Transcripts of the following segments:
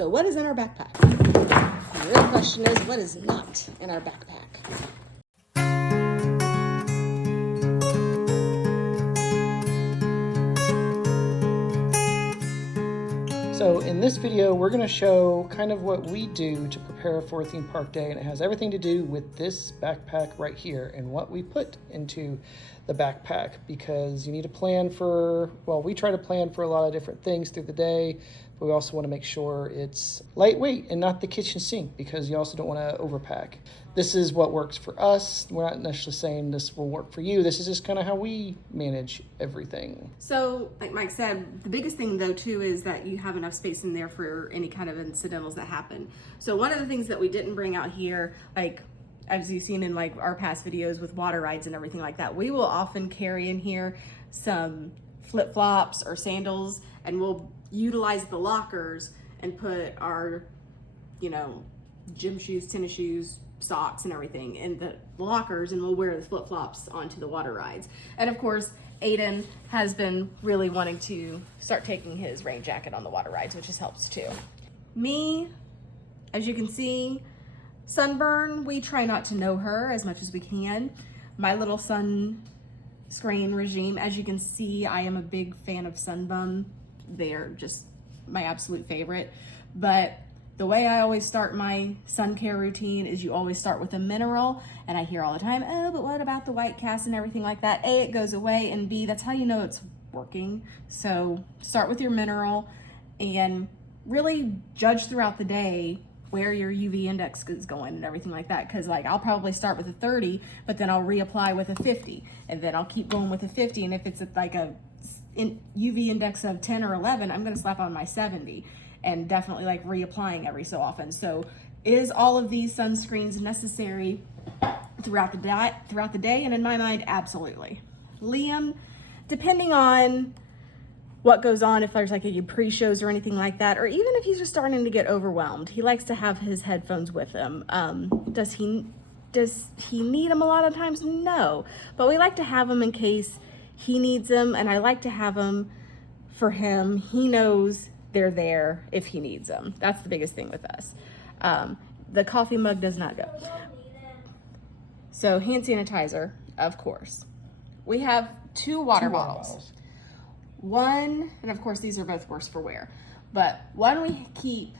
So what is in our backpack? The real question is, what is not in our backpack? So in this video, we're going to show kind of what we do to prepare for a theme park day, and it has everything to do with this backpack right here and what we put into the backpack, because you need to plan for, well, we try to plan for a lot of different things through the day, but we also want to make sure it's lightweight and not the kitchen sink, because you also don't want to overpack. This is what works for us. We're not necessarily saying this will work for you. This is just kind of how we manage everything. So, like Mike said, the biggest thing though too is that you have enough space in there for any kind of incidentals that happen. So one of the things that we didn't bring out here, like as you've seen in like our past videos with water rides and everything like that, we will often carry in here some flip-flops or sandals, and we'll utilize the lockers and put our, gym shoes, tennis shoes, socks and everything in the lockers, and we'll wear the flip-flops onto the water rides. And of course, Aidan has been really wanting to start taking his rain jacket on the water rides, which just helps too. Me, as you can see, sunburn, we try not to know her as much as we can. My little sunscreen regime, as you can see, I am a big fan of Sunbum. They're just my absolute favorite. But the way I always start my sun care routine is you always start with a mineral, and I hear all the time, oh, but what about the white cast and everything like that? A, it goes away, and B, that's how you know it's working. So start with your mineral and really judge throughout the day where your UV index is going and everything like that. Cause like I'll probably start with a 30, but then I'll reapply with a 50, and then I'll keep going with a 50. And if it's at like a UV index of 10 or 11, I'm gonna slap on my 70. And definitely like reapplying every so often. So is all of these sunscreens necessary throughout the day? And in my mind, absolutely. Liam, depending on what goes on, if there's like a pre-shows or anything like that, or even if he's just starting to get overwhelmed, he likes to have his headphones with him. Does he need them a lot of times? No, but we like to have them in case he needs them, and I like to have them for him. He knows they're there if he needs them. That's the biggest thing with us. The coffee mug does not go. So hand sanitizer, of course. We have two water bottles. One, and of course these are both worse for wear, but one we keep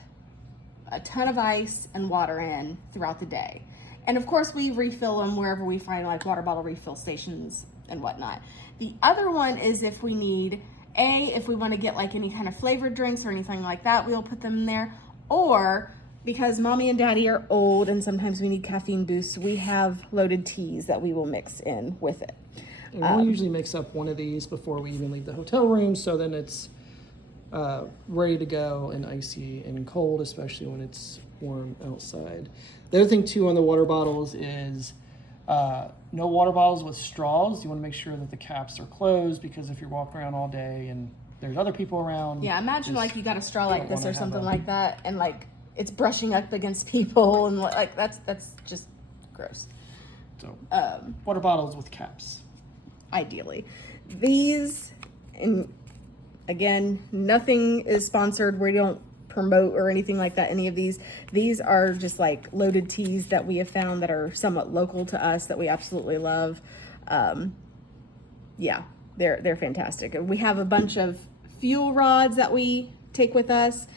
a ton of ice and water in throughout the day. And of course we refill them wherever we find like water bottle refill stations and whatnot. The other one is if we need if we want to get like any kind of flavored drinks or anything like that, we'll put them in there. Or because mommy and daddy are old and sometimes we need caffeine boosts, we have loaded teas that we will mix in with it. And we'll usually mix up one of these before we even leave the hotel room, so then it's ready to go and icy and cold, especially when it's warm outside. The other thing too on the water bottles is no water bottles with straws. You want to make sure that the caps are closed, because if you're walking around all day and there's other people around. Yeah, imagine like you got a straw like this or something like that, and like it's brushing up against people, and like that's just gross. So water bottles with caps. Ideally. These, and again, nothing is sponsored. We don't promote or anything like that, any of these. These are just like loaded teas that we have found that are somewhat local to us that we absolutely love. Yeah, they're fantastic. We have a bunch of fuel rods that we take with us.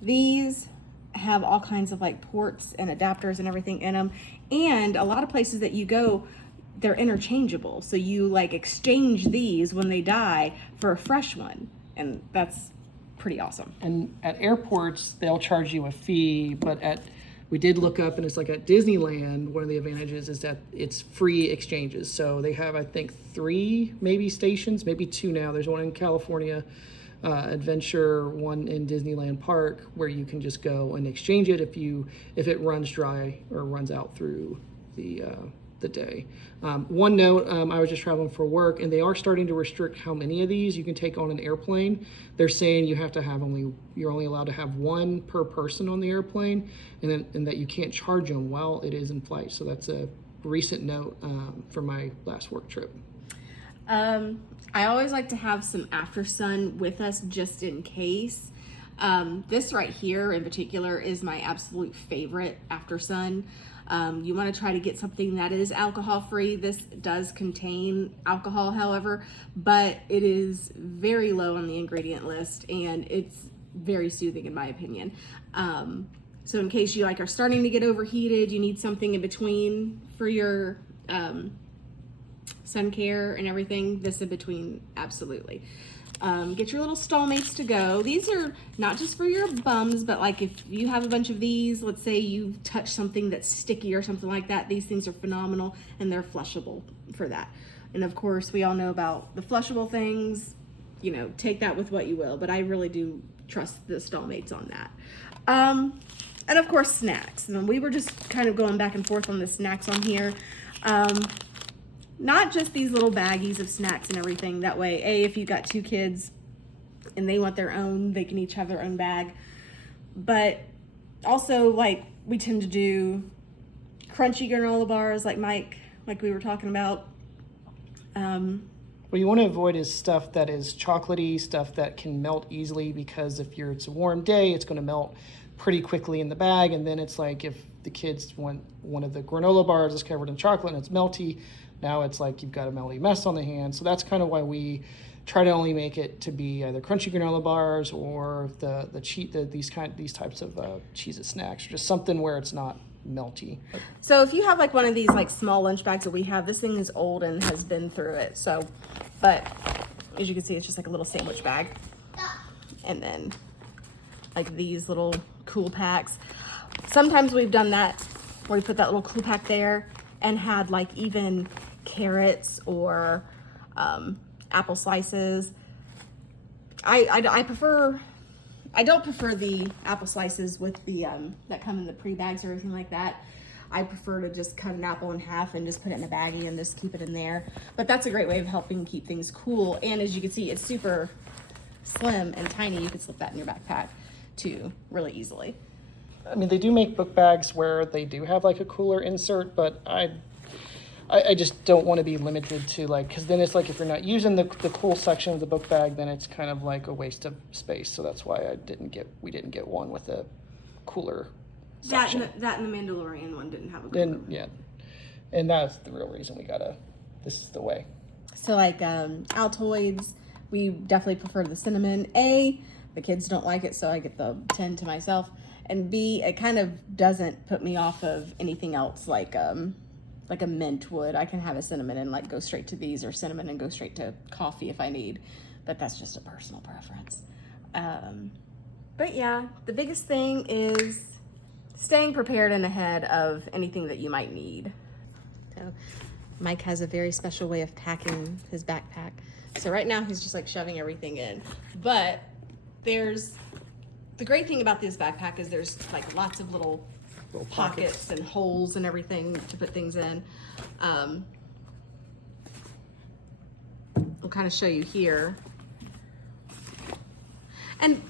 These have all kinds of like ports and adapters and everything in them. And a lot of places that you go, they're interchangeable. So you like exchange these when they die for a fresh one. And that's pretty awesome. And at airports, they'll charge you a fee, but we did look up, and it's like at Disneyland, one of the advantages is that it's free exchanges. So they have, I think, 3 maybe stations, maybe 2 now. There's one in California, Adventure, one in Disneyland Park, where you can just go and exchange it if it runs dry or runs out through the day. One note, I was just traveling for work, and they are starting to restrict how many of these you can take on an airplane. They're saying you have to have you're only allowed to have 1 per person on the airplane, and that you can't charge them while it is in flight. So that's a recent note from my last work trip. I always like to have some after sun with us just in case. This right here in particular is my absolute favorite after sun. You want to try to get something that is alcohol free. This does contain alcohol, however, but it is very low on the ingredient list and it's very soothing in my opinion. So in case you are starting to get overheated, you need something in between for your sun care and everything, this in between, absolutely. Get your little stallmates to go. These are not just for your bums, but like if you have a bunch of these, let's say you touch something that's sticky or something like that, these things are phenomenal and they're flushable for that. And of course, we all know about the flushable things, take that with what you will, but I really do trust the stallmates on that. And of course, snacks. And we were just kind of going back and forth on the snacks on here. Not just these little baggies of snacks and everything. That way, if you've got 2 kids and they want their own, they can each have their own bag. But also, we tend to do crunchy granola bars, like we were talking about. What you want to avoid is stuff that is chocolatey, stuff that can melt easily, because if it's a warm day, it's going to melt pretty quickly in the bag. And then it's like if the kids want one of the granola bars is covered in chocolate and it's melty, now it's like you've got a melty mess on the hand. So that's kind of why we try to only make it to be either crunchy granola bars or these types of Cheez-It snacks, or just something where it's not melty. So if you have one of these small lunch bags that we have, this thing is old and has been through it. So, but as you can see, it's just like a little sandwich bag. And then these little cool packs. Sometimes we've done that where we put that little cool pack there and had even carrots or apple slices. I don't prefer the apple slices with the that come in the pre-bags or anything like that. I prefer to just cut an apple in half and just put it in a baggie and just keep it in there. But that's a great way of helping keep things cool. And as you can see, it's super slim and tiny. You can slip that in your backpack too really easily. I mean, they do make book bags where they do have a cooler insert, but I just don't want to be limited to because then it's if you're not using the cool section of the book bag, then it's kind of a waste of space. So that's why we didn't get one with a cooler section. That and the Mandalorian one didn't have a cooler. And that's the real reason this is the way. So Altoids, we definitely prefer the cinnamon. The kids don't like it, so I get the 10 to myself. And B, it kind of doesn't put me off of anything else like a mint would. I can have a cinnamon and go straight to these, or cinnamon and go straight to coffee if I need, but that's just a personal preference. But yeah, the biggest thing is staying prepared and ahead of anything that you might need. So Mike has a very special way of packing his backpack. So right now he's just shoving everything in, but the great thing about this backpack is there's lots of little pockets and holes and everything to put things in. I'll kind of show you here. And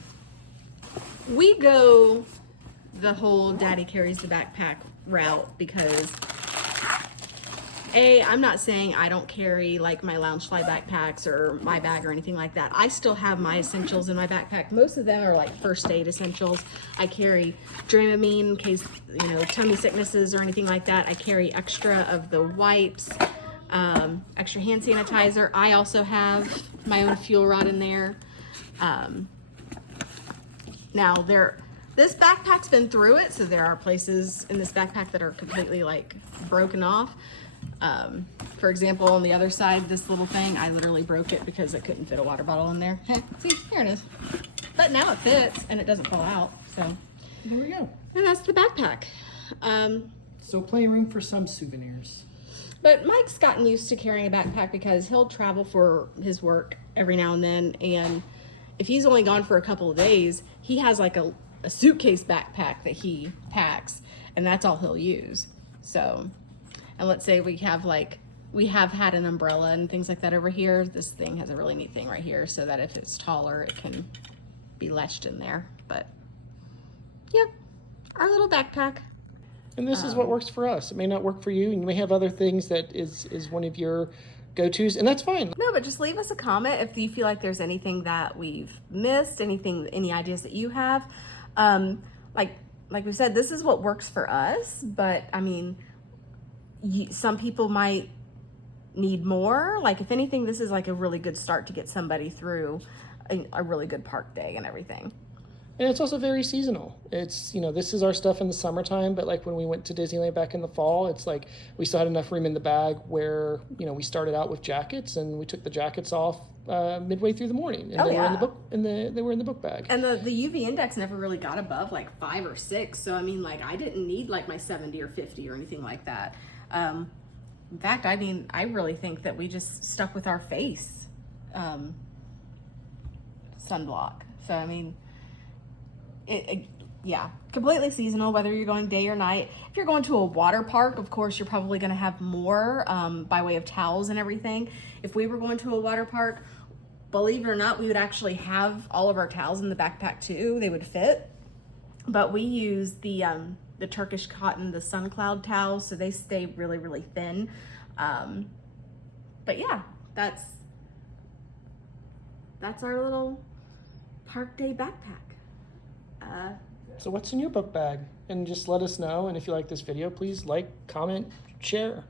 we go the whole daddy carries the backpack route because I'm not saying I don't carry my Loungefly backpacks or my bag or anything like that. I still have my essentials in my backpack. Most of them are first aid essentials. I carry Dramamine in case, tummy sicknesses or anything like that. I carry extra of the wipes, extra hand sanitizer. I also have my own fuel rod in there. Now this backpack's been through it, so there are places in this backpack that are completely broken off. For example, on the other side, this little thing, I literally broke it because I couldn't fit a water bottle in there. Hey, see, there it is. But now it fits and it doesn't fall out. So there we go. And that's the backpack. So playroom for some souvenirs. But Mike's gotten used to carrying a backpack because he'll travel for his work every now and then. And if he's only gone for a couple of days, he has a suitcase backpack that he packs, and that's all he'll use. So, and let's say we have had an umbrella and things like that over here. This thing has a really neat thing right here so that if it's taller, it can be latched in there. But yeah, our little backpack. And this is what works for us. It may not work for you, and you may have other things that is one of your go-tos, and that's fine. No, but just leave us a comment if you feel like there's anything that we've missed, any ideas that you have. Like we said, this is what works for us, but I mean, some people might need more. Like, if anything, this is like a really good start to get somebody through a really good park day and everything. And it's also very seasonal. It's, you know, this is our stuff in the summertime, but like when we went to Disneyland back in the fall, it's like we still had enough room in the bag where, you know, we started out with jackets and we took the jackets off midway through the morning, and they were in the book, they were in the book bag. And the UV index never really got above like 5 or 6. So I mean, like, I didn't need like my 70 or 50 or anything like that. In fact, I mean, I really think that we just stuck with our face sunblock. So I mean, yeah, completely seasonal, whether you're going day or night. If you're going to a water park, of course, you're probably going to have more by way of towels and everything. If we were going to a water park, believe it or not, we would actually have all of our towels in the backpack too. They would fit. But we use the Turkish cotton, the sun cloud towels, so they stay really, really thin. But yeah, that's our little park day backpack. So what's in your book bag? And just let us know. And if you like this video, please like, comment, share.